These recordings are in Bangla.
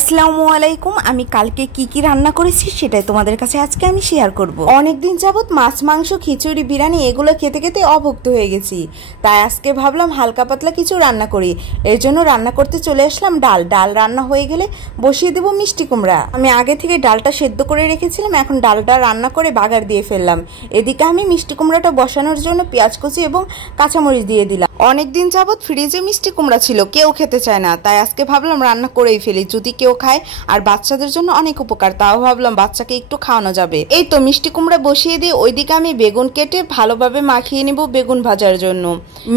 আসসালামু আলাইকুম। আমি কালকে কি রান্না করেছি সেটাই তোমাদের কাছে আজকে আমি শেয়ার করব। অনেকদিন যাবত মাছ মাংস খিচুড়ি বিরিয়ানি এগুলো খেতে খেতে অভুক্ত হয়ে গেছি, তাই আজকে ভাবলাম হালকা পাতলা কিছু রান্না করি। এর জন্য রান্না করতে চলে আসলাম। ডাল রান্না হয়ে গেলে বসিয়ে দেবো মিষ্টি কুমড়া। আমি আগে থেকে ডালটা সেদ্ধ করে রেখেছিলাম, এখন ডালটা রান্না করে বাগার দিয়ে ফেললাম। এদিকে আমি মিষ্টি কুমড়াটা বসানোর জন্য পেঁয়াজ কুচি এবং কাঁচামরিচ দিয়ে দিলাম। অনেকদিন যাবত ফ্রিজে মিষ্টি কুমড়া ছিল, কেউ খেতে চায় না, তাই আজকে ভাবলাম রান্না করেই ফেলি, যদি কেউ খায়। আর বাচ্চাদের জন্য অনেক উপকার, তাও ভাবলাম বাচ্চাকে একটু খাওয়ানো যাবে। এই তো মিষ্টি কুমড়া বসিয়ে দিয়ে ওইদিকে আমি বেগুন কেটে ভালোভাবে মাখিয়ে নিব বেগুন ভাজার জন্য।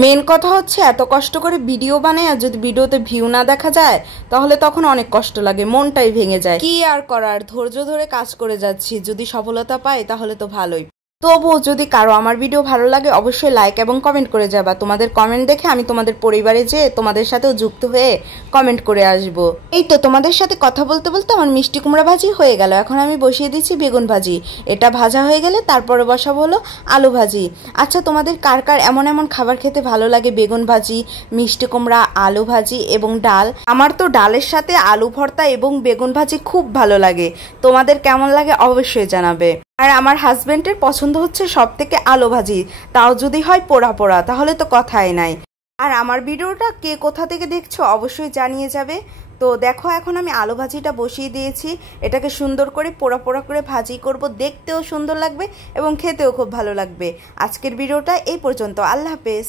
মেন কথা হচ্ছে এত কষ্ট করে ভিডিও বানাই আর যদি ভিডিওতে ভিউ না দেখা যায় তাহলে তখন অনেক কষ্ট লাগে, মনটাই ভেঙে যায়। কি আর করার, ধৈর্য ধরে কাজ করে যাচ্ছি, যদি সফলতা পাই তাহলে তো ভালোই। তবুও যদি কারো আমার ভিডিও ভালো লাগে অবশ্যই লাইক এবং কমেন্ট করে যাবা। তোমাদের কমেন্ট দেখে আমি তোমাদের পরিবারে যেয়ে তোমাদের সাথেও যুক্ত হয়ে কমেন্ট করে আসব। এই তো তোমাদের সাথে কথা বলতে বলতে আমার মিষ্টি কুমড়া ভাজি হয়ে গেল। এখন আমি বসিয়ে দিচ্ছি বেগুন ভাজি। এটা ভাজা হয়ে গেলে তারপরে বসাবো হলো আলু ভাজি। আচ্ছা, তোমাদের কার কার এমন এমন খাবার খেতে ভালো লাগে? বেগুন ভাজি, মিষ্টি কুমড়া, আলু ভাজি এবং ডাল। আমার তো ডালের সাথে আলু ভর্তা এবং বেগুন ভাজি খুব ভালো লাগে। তোমাদের কেমন লাগে অবশ্যই জানাবে। আর আমার হাজবেন্ডের পছন্দ হচ্ছে সব থেকে আলু ভাজি, তাও যদি হয় পোড়া পোড়া, তাহলে তো কথাই নাই। আর আমার ভিডিওটা কে কোথা থেকে দেখছো অবশ্যই জানিয়ে যাবে। তো দেখো, এখন আমি আলু ভাজিটা বসিয়ে দিয়েছি। এটাকে সুন্দর করে পোড়া পোড়া করে ভাজি করব, দেখতেও সুন্দর লাগবে এবং খেতেও খুব ভালো লাগবে। আজকের ভিডিওটা এই পর্যন্ত। আল্লাহ হাফেজ।